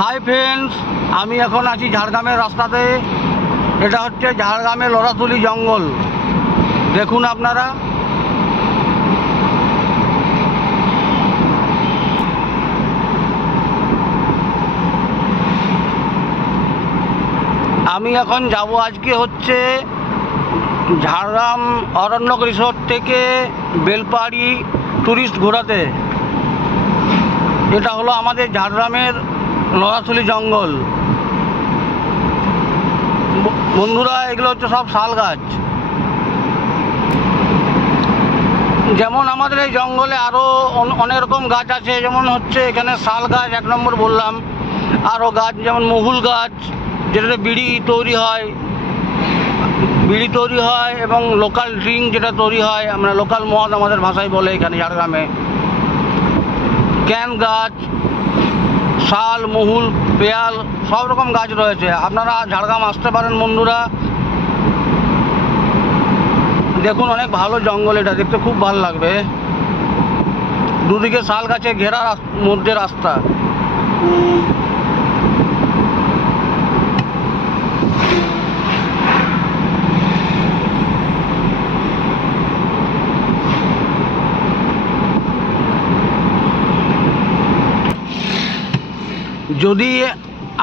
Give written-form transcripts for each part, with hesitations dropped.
Hi friends, আমি এখন আছি ঝাড়গ্রামের রাস্তাতে। এটা হচ্ছে ঝাড়গ্রামের লড়াতুলি জঙ্গল। দেখুন আপনারা, আমি এখন যাব আজকে হচ্ছে ঝাড়গ্রাম অরণ্যক রিসোর্ট থেকে বেলপাহাড়ি ট্যুরিস্ট ঘোরাতে। এটা হলো আমাদের ঝাড়গ্রামের লড়াতুলি জঙ্গল। বন্ধুরা, এগুলো হচ্ছে সব শাল গাছ। যেমন আমাদের এই জঙ্গলে আরও অনেক রকম গাছ আছে, যেমন হচ্ছে এখানে শাল গাছ এক নম্বর বললাম। আরও গাছ যেমন মহুল গাছ, যেটাতে বিড়ি তৈরি হয় এবং লোকাল ড্রিঙ্ক যেটা তৈরি হয়, আমরা লোকাল মদ আমাদের ভাষায় বলে এখানে ঝাড়গ্রামে। ক্যান গাছ, শাল, মহুল, পেয়াল সব রকম গাছ রয়েছে। আপনারা ঝাড়গ্রাম আসতে পারেন বন্ধুরা। দেখুন, অনেক ভালো জঙ্গল, এটা দেখতে খুব ভালো লাগবে। দুদিকে শাল গাছে ঘেরা মধ্যে রাস্তা। যদি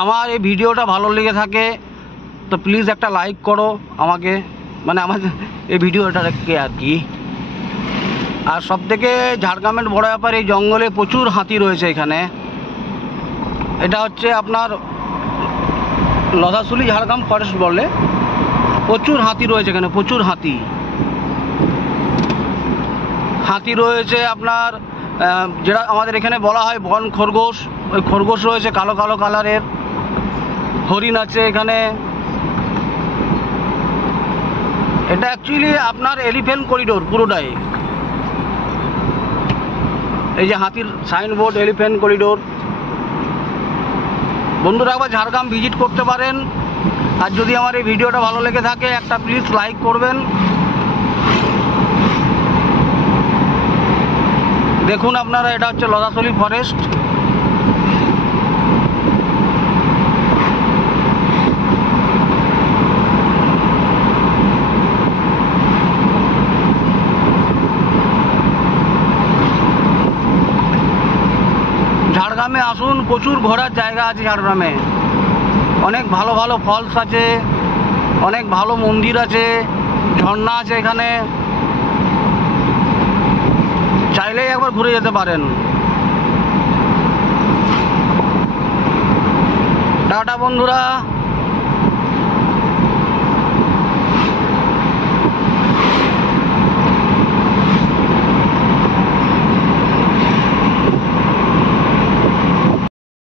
আমার এই ভিডিওটা ভালো লেগে থাকে তো প্লিজ একটা লাইক করো আমাকে, মানে আমার এই ভিডিওটাকে আর কি। আর সবথেকে ঝাড়গ্রামের বড় ব্যাপার, এই জঙ্গলে প্রচুর হাতি রয়েছে এখানে। এটা হচ্ছে আপনার লধাশুলি ঝাড়গ্রাম ফরেস্ট বলে। প্রচুর হাতি রয়েছে এখানে, প্রচুর হাতি রয়েছে আপনার। যেটা আমাদের এখানে বলা হয় বন খরগোশ, ওই খরগোশ রয়েছে কালো কালো কালারের। হরিণ আছে এখানে। এটা অ্যাকচুয়ালি আপনার এলিফ্যান্ট করিডোর পুরোটাই। এই যে হাতির সাইনবোর্ড, এলিফ্যান্ট করিডোর। বন্ধুরা, একবার ঝাড়গ্রাম ভিজিট করতে পারেন। আর যদি আমার এই ভিডিওটা ভালো লেগে থাকে একটা প্লিজ লাইক করবেন। দেখুন আপনারা, এটা হচ্ছে লধাশুলি ফরেস্ট। ঝাড়গ্রামে আসুন, প্রচুর ঘোরার জায়গা আছে ঝাড়গ্রামে। অনেক ভালো ভালো ফলস আছে, অনেক ভালো মন্দির আছে, ঝর্ণা আছে এখানে। চাইলেই একবার ঘুরে যেতে পারেন। টাটা বন্ধুরা।